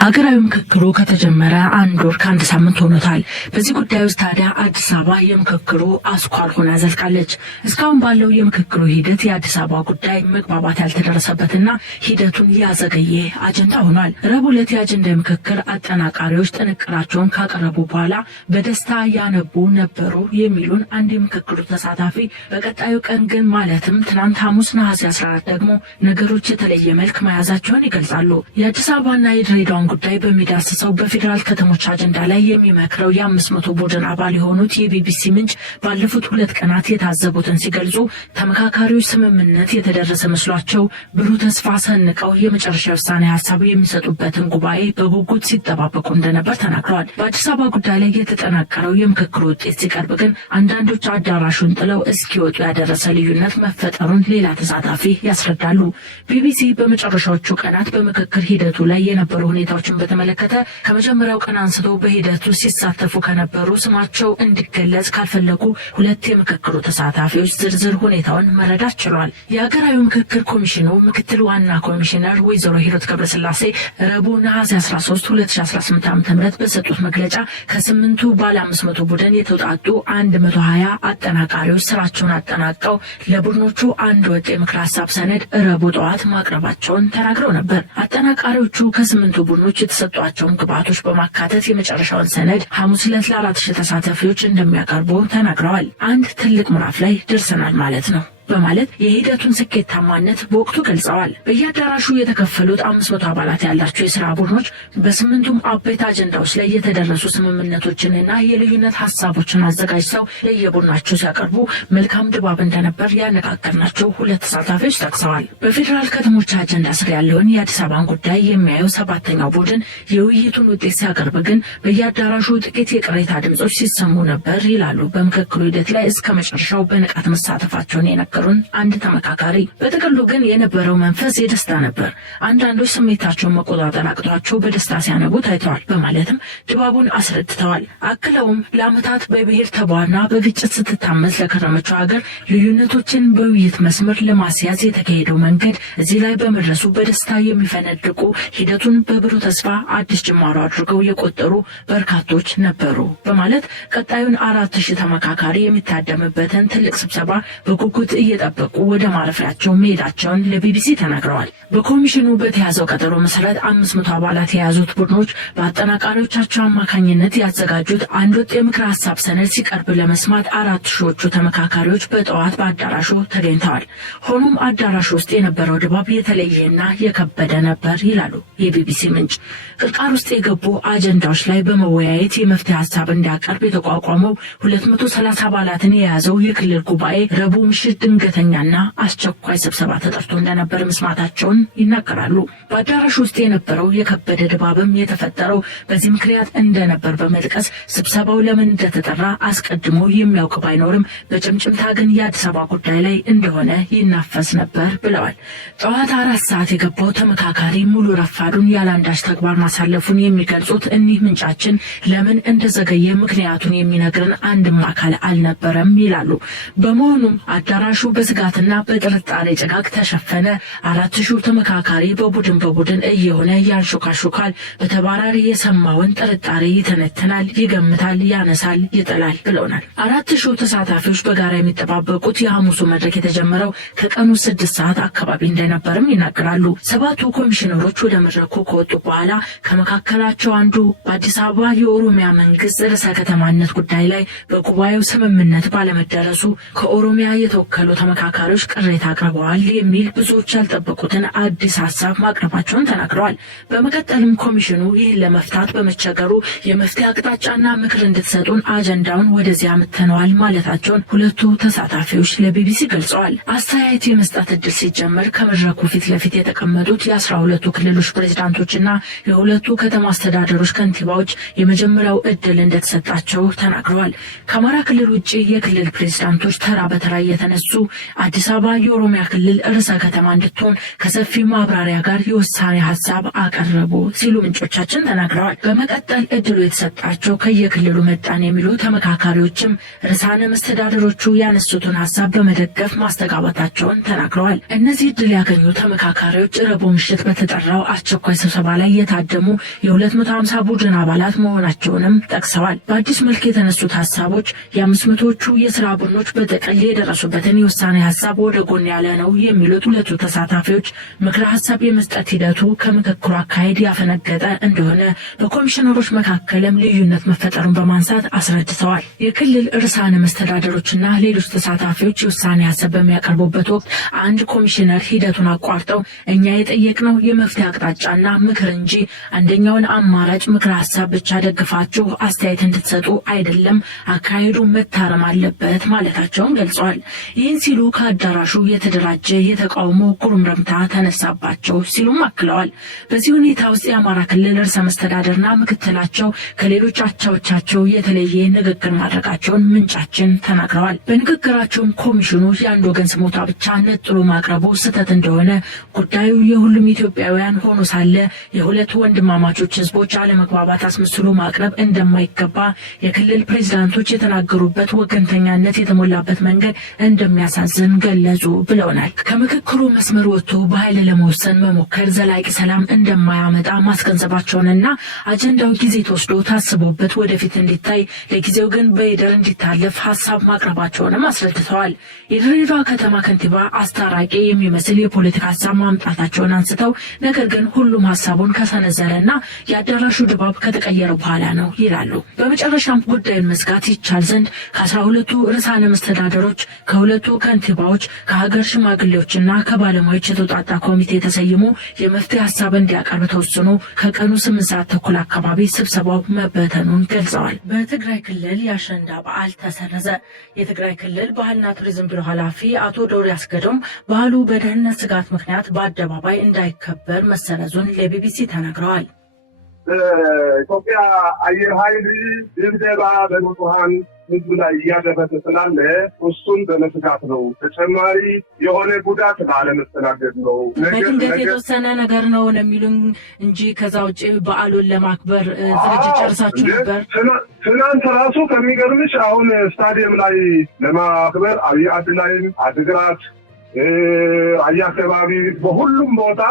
ሀገራዊ ምክክሩ ከተጀመረ አንድ ወር ከአንድ ሳምንት ሆኖታል። በዚህ ጉዳይ ውስጥ ታዲያ አዲስ አበባ የምክክሩ አስኳል ሆና ዘልቃለች። እስካሁን ባለው የምክክሩ ሂደት የአዲስ አበባ ጉዳይ መግባባት ያልተደረሰበትና ሂደቱን ያዘገየ አጀንዳ ሆኗል። ረቡዕ ዕለት የአጀንዳ ምክክር አጠናቃሪዎች ጥንቅራቸውን ካቀረቡ በኋላ በደስታ ያነቡ ነበሩ የሚሉን አንድ የምክክሩ ተሳታፊ በቀጣዩ ቀን ግን ማለትም ትናንት ሐሙስ ነሐሴ 14 ደግሞ ነገሮች የተለየ መልክ መያዛቸውን ይገልጻሉ። የአዲስ አበባና የድሬዳዋን ጉዳይ በሚዳስሰው በፌዴራል ከተሞች አጀንዳ ላይ የሚመክረው የ500 ቡድን አባል የሆኑት የቢቢሲ ምንጭ ባለፉት 2 ቀናት የታዘቡትን ሲገልጹ ተመካካሪዎች ስምምነት የተደረሰ መስሏቸው ብሩህ ተስፋ ሰንቀው የመጨረሻ ውሳኔ ሀሳብ የሚሰጡበትን ጉባኤ በጉጉት ሲጠባበቁ እንደነበር ተናግረዋል። በአዲስ አበባ ጉዳይ ላይ የተጠናቀረው የምክክሩ ውጤት ሲቀርብ ግን አንዳንዶች አዳራሹን ጥለው እስኪወጡ ያደረሰ ልዩነት መፈጠሩን ሌላ ተሳታፊ ያስረዳሉ። ቢቢሲ በመጨረሻዎቹ ቀናት በምክክር ሂደቱ ላይ የነበሩ ሁኔታዎችን በተመለከተ ከመጀመሪያው ቀን አንስቶ በሂደቱ ሲሳተፉ ከነበሩ ስማቸው እንዲገለጽ ካልፈለጉ 2 የምክክሩ ተሳታፊዎች ዝርዝር ሁኔታውን መረዳት ችሏል። የሀገራዊ ምክክር ኮሚሽኑ ምክትል ዋና ኮሚሽነር ወይዘሮ ሂሩት ገብረስላሴ ረቡዕ ነሐሴ 13 2018 ዓ.ም በሰጡት መግለጫ ከ8ቱ ባለ 500 ቡድን የተውጣጡ 120 አጠናቃሪዎች ስራቸውን አጠናቀው ለቡድኖቹ አንድ ወጥ የምክር ሀሳብ ሰነድ ረቡዕ ጠዋት ማቅረባቸውን ተናግረው ነበር። አጠናቃሪዎቹ ከ8ቱ ቡድኖች የተሰጧቸውን ግብዓቶች በማካተት የመጨረሻውን ሰነድ ሐሙስ ዕለት ለ4,000 ተሳታፊዎች እንደሚያቀርቡ ተናግረዋል። አንድ ትልቅ ምዕራፍ ላይ ደርሰናል ማለት ነው በማለት የሂደቱን ስኬታማነት በወቅቱ ገልጸዋል። በየአዳራሹ የተከፈሉት 500 አባላት ያላቸው የሥራ ቡድኖች በ8ቱም አበይት አጀንዳዎች ላይ የተደረሱ ስምምነቶችንና የልዩነት ሀሳቦችን አዘጋጅተው ለየቡድናቸው ሲያቀርቡ መልካም ድባብ እንደነበር ያነጋገርናቸው 2 ተሳታፊዎች ጠቅሰዋል። በፌዴራል ከተሞች አጀንዳ ስር ያለውን የአዲስ አበባን ጉዳይ የሚያየው 7ኛው ቡድን የውይይቱን ውጤት ሲያቀርብ ግን በየአዳራሹ ጥቂት የቅሬታ ድምጾች ሲሰሙ ነበር ይላሉ። በምክክሩ ሂደት ላይ እስከ መጨረሻው በንቃት መሳተፋቸውን የነገሩ አንድ ተመካካሪ በጥቅሉ ግን የነበረው መንፈስ የደስታ ነበር። አንዳንዶች ስሜታቸውን መቆጣጠር አቅቷቸው በደስታ ሲያነቡ ታይተዋል በማለትም ድባቡን አስረድተዋል። አክለውም ለዓመታት በብሔር ተቧና በግጭት ስትታመስ ለከረመችው ሀገር ልዩነቶችን በውይይት መስመር ለማስያዝ የተካሄደው መንገድ እዚህ ላይ በመድረሱ በደስታ የሚፈነድቁ ሂደቱን በብሩህ ተስፋ አዲስ ጅማሮ አድርገው የቆጠሩ በርካቶች ነበሩ በማለት ቀጣዩን 4,000 ተመካካሪ የሚታደምበትን ትልቅ ስብሰባ በጉጉት እየጠበቁ ወደ ማረፊያቸው መሄዳቸውን ለቢቢሲ ተናግረዋል። በኮሚሽኑ በተያዘው ቀጠሮ መሰረት 500 አባላት የያዙት ቡድኖች በአጠናቃሪዎቻቸው አማካኝነት ያዘጋጁት አንድ ወጥ የምክር ሀሳብ ሰነድ ሲቀርብ ለመስማት 4,000ዎቹ ተመካካሪዎች በጠዋት በአዳራሹ ተገኝተዋል። ሆኖም አዳራሹ ውስጥ የነበረው ድባብ የተለየና የከበደ ነበር ይላሉ የቢቢሲ ምንጭ። ቅርቃር ውስጥ የገቡ አጀንዳዎች ላይ በመወያየት የመፍትሄ ሀሳብ እንዲያቀርብ የተቋቋመው 230 አባላትን የያዘው የክልል ጉባኤ ረቡዕ ምሽት ድንገተኛና አስቸኳይ ስብሰባ ተጠርቶ እንደነበር መስማታቸውን ይናገራሉ። በአዳራሹ ውስጥ የነበረው የከበደ ድባብም የተፈጠረው በዚህ ምክንያት እንደነበር በመጥቀስ ስብሰባው ለምን እንደተጠራ አስቀድሞ የሚያውቅ ባይኖርም በጭምጭምታ ግን የአዲስ አበባ ጉዳይ ላይ እንደሆነ ይናፈስ ነበር ብለዋል። ጠዋት 4 ሰዓት የገባው ተመካካሪ ሙሉ ረፋዱን ያለአንዳች ተግባር ማሳለፉን የሚገልጹት እኒህ ምንጫችን ለምን እንደዘገየ ምክንያቱን የሚነግረን አንድም አካል አልነበረም ይላሉ። በመሆኑም አዳራሹ በስጋትና በጥርጣሬ ጭጋግ ተሸፈነ። 4,000 ተመካካሪ በቡድን እየሆነ ያንሾካሾካል። በተባራሪ የሰማውን ጥርጣሬ ይተነትናል፣ ይገምታል፣ ያነሳል፣ ይጥላል ብለውናል። 4,000 ተሳታፊዎች በጋራ የሚጠባበቁት የሐሙሱ መድረክ የተጀመረው ከቀኑ 6 ሰዓት አካባቢ እንደነበርም ይናገራሉ። 7ቱ ኮሚሽነሮች ወደ መድረኩ ከወጡ በኋላ ከመካከላቸው አንዱ በአዲስ አበባ የኦሮሚያ መንግስት ርዕሰ ከተማነት ጉዳይ ላይ በጉባኤው ስምምነት ባለመደረሱ ከኦሮሚያ የተወከሉ ተመካካሪዎች ቅሬታ አቅርበዋል የሚል ብዙዎች ያልጠበቁትን አዲስ ሀሳብ ማቅረባቸውን ተናግረዋል። በመቀጠልም ኮሚሽኑ ይህን ለመፍታት በመቸገሩ የመፍትሄ አቅጣጫና ምክር እንድትሰጡን አጀንዳውን ወደዚያ አምጥተነዋል ማለታቸውን 2ቱ ተሳታፊዎች ለቢቢሲ ገልጸዋል። አስተያየት የመስጠት እድል ሲጀመር ከመድረኩ ፊት ለፊት የተቀመጡት የ12ቱ ክልሎች ፕሬዝዳንቶችና የ2ቱ ከተማ አስተዳደሮች ከንቲባዎች የመጀመሪያው እድል እንደተሰጣቸው ተናግረዋል። ከአማራ ክልል ውጭ የክልል ፕሬዝዳንቶች ተራ በተራ የተነሱ አዲስ አበባ የኦሮሚያ ክልል ርዕሰ ከተማ እንድትሆን ከሰፊ ማብራሪያ ጋር የውሳኔ ሀሳብ አቀረቡ ሲሉ ምንጮቻችን ተናግረዋል። በመቀጠል እድሉ የተሰጣቸው ከየክልሉ መጣን የሚሉ ተመካካሪዎችም ርዕሳነ መስተዳድሮቹ ያነሱትን ሀሳብ በመደገፍ ማስተጋባታቸውን ተናግረዋል። እነዚህ እድል ያገኙ ተመካካሪዎች ረቡዕ ምሽት በተጠራው አስቸኳይ ስብሰባ ላይ የታደሙ የ250 ቡድን አባላት መሆናቸውንም ጠቅሰዋል። በአዲስ መልክ የተነሱት ሀሳቦች የ500ዎቹ የስራ ቡድኖች በጥቅል የደረሱበትን የውሳኔ ሀሳብ ወደ ጎን ያለ ነው የሚሉት ሁለቱ ተሳታፊዎች ምክረ ሀሳብ የመስጠት ሂደቱ ከምክክሩ አካሄድ ያፈነገጠ እንደሆነ በኮሚሽነሮች መካከልም ልዩነት መፈጠሩን በማንሳት አስረድተዋል። የክልል ርዕሳነ መስተዳደሮችና ሌሎች ተሳታፊዎች የውሳኔ ሀሳብ በሚያቀርቡበት ወቅት አንድ ኮሚሽነር ሂደቱን አቋርጠው እኛ የጠየቅነው የመፍትሄ አቅጣጫና ምክር እንጂ አንደኛውን አማራጭ ምክረ ሀሳብ ብቻ ደግፋችሁ አስተያየት እንድትሰጡ አይደለም፣ አካሄዱ መታረም አለበት ማለታቸውን ገልጸዋል። ይህን ሲሉ ከአዳራሹ የተደራጀ የተቃውሞ ጉርምርምታ ተነሳባቸው ሲሉም አክለዋል። በዚህ ሁኔታ ውስጥ የአማራ ክልል ርዕሰ መስተዳደርና ምክትላቸው ከሌሎች አቻዎቻቸው የተለየ ንግግር ማድረጋቸውን ምንጫችን ተናግረዋል። በንግግራቸውም ኮሚሽኑ የአንድ ወገን ስሞታ ብቻ ነጥሎ ማቅረቡ ስህተት እንደሆነ፣ ጉዳዩ የሁሉም ኢትዮጵያውያን ሆኖ ሳለ የሁለት ወንድማማቾች ህዝቦች አለመግባባት አስመስሎ ማቅረብ እንደማይገባ የክልል ፕሬዝዳንቶች የተናገሩበት ወገንተኛነት የተሞላበት መንገድ እንደሚያሳዝን ገለጹ ብለውናል። ከምክክሩ መስመር ወጥቶ በኃይል ለመወሰን መሞከር ዘላቂ ሰላም እንደማያመጣ ማስገንዘባቸውንና አጀንዳው ጊዜ ተወስዶ ታስቦበት ወደፊት እንዲታይ ለጊዜው ግን በሂደር እንዲታለፍ ሀሳብ ማቅረባቸውንም አስረድተዋል። የድሬዳዋ ከተማ ከንቲባ አስታራቂ የሚመስል የፖለቲካ ሀሳብ ማምጣታቸውን አንስተው ነገር ግን ሁሉም ሀሳቡን ከሰነዘረና የአዳራሹ ድባብ ከተቀየረ በኋላ ነው ይላሉ። በመጨረሻም ጉዳዩን መዝጋት ይቻል ዘንድ ከ12ቱ ርዕሳነ መስተዳደሮች፣ ከሁለቱ ከንቲባዎች፣ ከሀገር ሽማግሌዎችና ከባለሙያዎች የተውጣጣ ኮሚቴ ተሰይሞ የመፍትሄ ሀሳብ እንዲያቀርብ ተወስኖ ከቀኑ 8:30 አካባቢ ስብሰባው መበተኑን ገልጸዋል። በትግራይ ክልል የአሸንዳ በዓል ተሰረዘ። የትግራይ ክልል ባህልና ቱሪዝም ቢሮ ኃላፊ አቶ ዶሪ አስገዶም በዓሉ በደህንነት ስጋት ምክንያት በአደባባይ እንዳይከበር መሰረዙን ለቢቢሲ ተናግረዋል። ኢትዮጵያ አየር ኃይል ድብደባ በንጹሃን ህዝብ ላይ እያደረሰ ስላለ እሱን በመስጋት ነው። ተጨማሪ የሆነ ጉዳት ላለመስተናገድ ነው። በድንገት የተወሰነ ነገር ነው የሚሉን እንጂ ከዛ ውጭ በዓሉን ለማክበር ዝግጅት ጨርሳችሁ ነበር? ትናንት ራሱ ከሚገርምሽ አሁን ስታዲየም ላይ ለማክበር አብይ አድ ላይም አድግራት አካባቢ በሁሉም ቦታ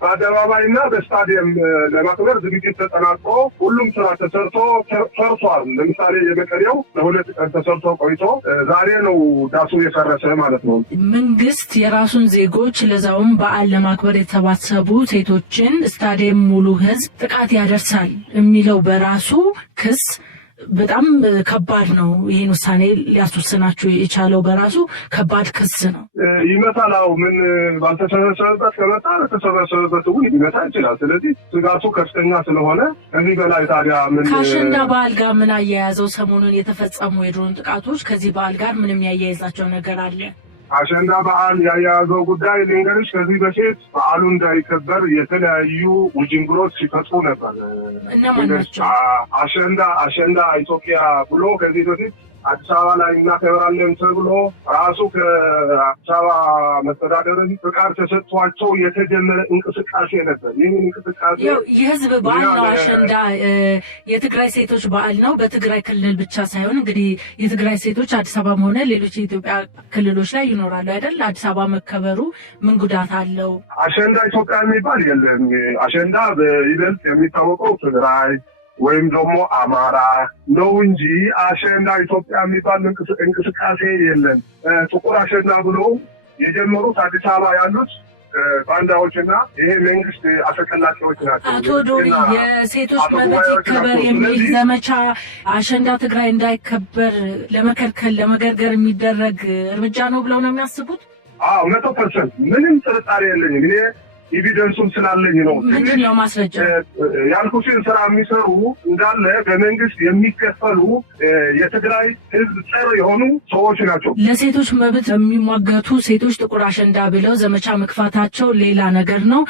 በአደባባይና በስታዲየም ለማክበር ዝግጅት ተጠናቆ ሁሉም ስራ ተሰርቶ ፈርሷል። ለምሳሌ የመቀሌው ለ2 ቀን ተሰርቶ ቆይቶ ዛሬ ነው ዳሱ የፈረሰ ማለት ነው። መንግስት የራሱን ዜጎች ለዛውም በዓል ለማክበር የተሰባሰቡ ሴቶችን ስታዲየም ሙሉ ህዝብ ጥቃት ያደርሳል የሚለው በራሱ ክስ በጣም ከባድ ነው። ይህን ውሳኔ ሊያስወስናችሁ የቻለው በራሱ ከባድ ክስ ነው። ይመታላው ምን ባልተሰበሰበበት ከመጣ ተሰበሰበበት ሁሉ ሊመታ ይችላል። ስለዚህ ስጋቱ ከፍተኛ ስለሆነ ከዚህ በላይ ታዲያ ምን ከአሸንዳ በዓል ጋር ምን አያያዘው? ሰሞኑን የተፈጸሙ የድሮን ጥቃቶች ከዚህ በዓል ጋር ምንም ያያይዛቸው ነገር አለ? አሸንዳ በዓል ያያያዘው ጉዳይ ልንገርሽ፣ ከዚህ በፊት በዓሉ እንዳይከበር የተለያዩ ውጅንብሮች ሲፈጥሩ ነበር። እነማን ናቸው? አሸንዳ ኢትዮጵያ ብሎ ከዚህ በፊት አዲስ አበባ ላይ እናከብራለን ተብሎ ራሱ ከአዲስ አበባ መስተዳደርን ፍቃድ ተሰጥቷቸው የተጀመረ እንቅስቃሴ ነበር። ይህን እንቅስቃሴ የህዝብ በዓል ነው። አሸንዳ የትግራይ ሴቶች በዓል ነው። በትግራይ ክልል ብቻ ሳይሆን እንግዲህ የትግራይ ሴቶች አዲስ አበባም ሆነ ሌሎች የኢትዮጵያ ክልሎች ላይ ይኖራሉ አይደል? አዲስ አበባ መከበሩ ምን ጉዳት አለው? አሸንዳ ኢትዮጵያ የሚባል የለም። አሸንዳ በይበልጥ የሚታወቀው ትግራይ ወይም ደግሞ አማራ ነው እንጂ አሸንዳ ኢትዮጵያ የሚባል እንቅስቃሴ የለም። ጥቁር አሸንዳ ብሎ የጀመሩት አዲስ አበባ ያሉት ባንዳዎችና ይሄ መንግስት አፈቀላጤዎች ናቸው። አቶ ዶሪ የሴቶች መብት ይከበር የሚል ዘመቻ አሸንዳ ትግራይ እንዳይከበር ለመከልከል ለመገርገር የሚደረግ እርምጃ ነው ብለው ነው የሚያስቡት? 100% ምንም ጥርጣሬ የለኝም። እኔ ኤቪደንሱም ስላለኝ ነው። ምንድን ነው ማስረጃ? ያልኩሽን ስራ የሚሰሩ እንዳለ በመንግስት የሚከፈሉ የትግራይ ህዝብ ጸር የሆኑ ሰዎች ናቸው። ለሴቶች መብት የሚሟገቱ ሴቶች ጥቁር አሸንዳ ብለው ዘመቻ መክፋታቸው ሌላ ነገር ነው።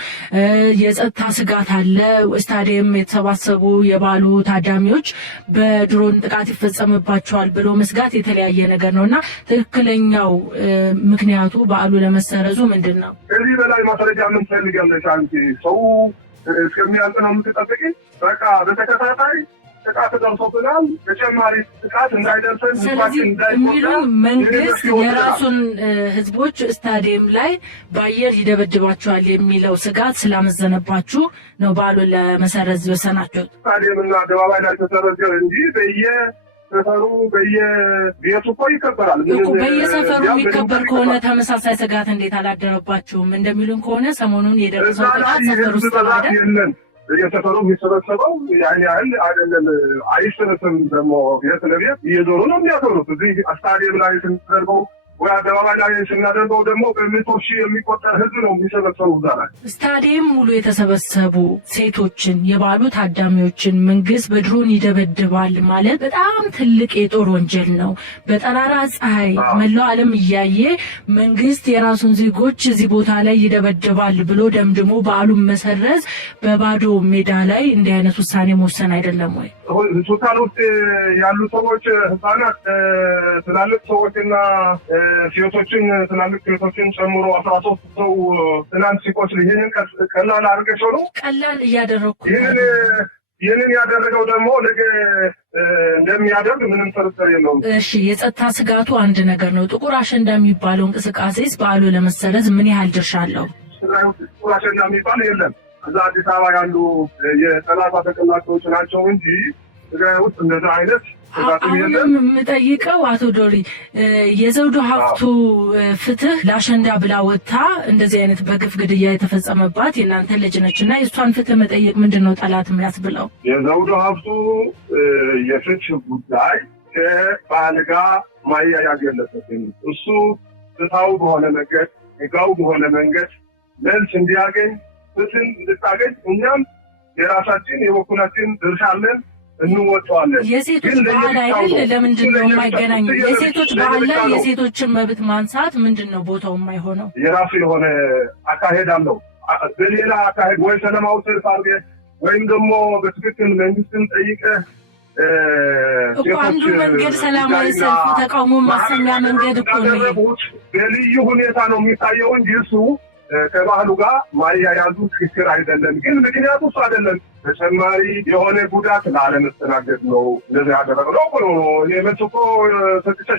የጸጥታ ስጋት አለ። ስታዲየም የተሰባሰቡ የባሉ ታዳሚዎች በድሮን ጥቃት ይፈጸምባቸዋል ብሎ መስጋት የተለያየ ነገር ነው እና ትክክለኛው ምክንያቱ በዓሉ ለመሰረዙ ምንድን ነው? ከዚህ በላይ ማስረጃ ምን ትፈልጋለሽ አንቺ? ሰው እስከሚያልቅ ነው የምትጠብቂ? በቃ በተከታታይ ጥቃት ደርሶብናል፣ ተጨማሪ ጥቃት እንዳይደርሰን የሚሉን መንግስት የራሱን ህዝቦች ስታዲየም ላይ በአየር ይደበድባቸዋል የሚለው ስጋት ስላመዘነባችሁ ነው በዓሉን ለመሰረዝ ወሰናችሁት? ስታዲየም እና አደባባይ ላይ ተሰረዘ እንጂ በየሰፈሩ በየቤቱ እኮ ይከበራል። በየሰፈሩ የሚከበር ከሆነ ተመሳሳይ ስጋት እንዴት አላደረባችሁም? እንደሚሉን ከሆነ ሰሞኑን የደረሰው ጥቃት ሰፈር ውስጥ የለን። በየሰፈሩ የሚሰበሰበው ያን ያህል አይደለም። አይሰበሰብም ደግሞ ቤት ለቤት እየዞሩ ነው የሚያከብሩት። እዚህ ስታዲየም ላይ ስናደርገው ወይ አደባባይ ላይ ስናደርገው ደግሞ በመቶ ሺህ የሚቆጠር ህዝብ ነው የሚሰበሰቡ። እዛ ላይ ስታዲየም ሙሉ የተሰበሰቡ ሴቶችን የባሉ ታዳሚዎችን መንግስት በድሮን ይደበድባል ማለት በጣም ትልቅ የጦር ወንጀል ነው። በጠራራ ፀሐይ መላው ዓለም እያየ መንግስት የራሱን ዜጎች እዚህ ቦታ ላይ ይደበድባል ብሎ ደምድሞ በዓሉን መሰረዝ በባዶ ሜዳ ላይ እንዲህ አይነት ውሳኔ መወሰን አይደለም ወይ? ሆስፒታል ውስጥ ያሉ ሰዎች ህፃናት፣ ትላልቅ ሰዎችና ሴቶችን ትላልቅ ሴቶችን ጨምሮ 13 ሰው ትናንት ሲቆስል ይህንን ቀላል አድርገው ነው ቀላል እያደረኩ ይህንን ያደረገው ደግሞ ነገ እንደሚያደርግ ምንም ጥርጥር የለውም። እሺ፣ የጸጥታ ስጋቱ አንድ ነገር ነው። ጥቁር አሸንዳ የሚባለው እንቅስቃሴስ በዓሉ ለመሰረዝ ምን ያህል ድርሻ አለው? ጥቁር አሸንዳ የሚባል የለም። እዛ አዲስ አበባ ያሉ የጠላቷ ተቀላቂዎች ናቸው እንጂ ትግራይ ውስጥ እንደዛ አይነት አሁንም የምጠይቀው አቶ ዶሪ የዘውዱ ሀብቱ ፍትህ ለአሸንዳ ብላ ወጥታ እንደዚህ አይነት በግፍ ግድያ የተፈጸመባት የእናንተ ልጅ ነች እና የእሷን ፍትህ መጠየቅ ምንድን ነው ጠላት የሚያስብለው? የዘውዱ ሀብቱ የፍትህ ጉዳይ ከባህል ጋር ማያያዝ የለበትም። እሱ ፍትሃዊ በሆነ መንገድ ህጋዊ በሆነ መንገድ መልስ እንዲያገኝ ፍትህ እንድታገኝ እኛም የራሳችን የበኩላችን ድርሻ አለን፣ እንወጣዋለን። የሴቶች ባህል አይደል? ለምንድን ነው የማይገናኙ? የሴቶች ባህል ላይ የሴቶችን መብት ማንሳት ምንድን ነው ቦታው የማይሆነው? የራሱ የሆነ አካሄድ አለው። በሌላ አካሄድ ወይ ሰላማዊ ሰልፍ አድርገህ ወይም ደግሞ በትክክል መንግስትን ጠይቀህ እኮ አንዱ መንገድ ሰላማዊ ሰልፍ ተቃውሞ ማሰሚያ መንገድ እኮ ነው። በልዩ ሁኔታ ነው የሚታየው እንጂ እሱ ከባህሉ ጋር ማያያዙ ትክክል አይደለም። ግን ምክንያቱ እሱ አይደለም። ተጨማሪ የሆነ ጉዳት ላለመስተናገድ ነው እንደዚህ ያደረግነው። እኔ መጥቶ ሰጥቼ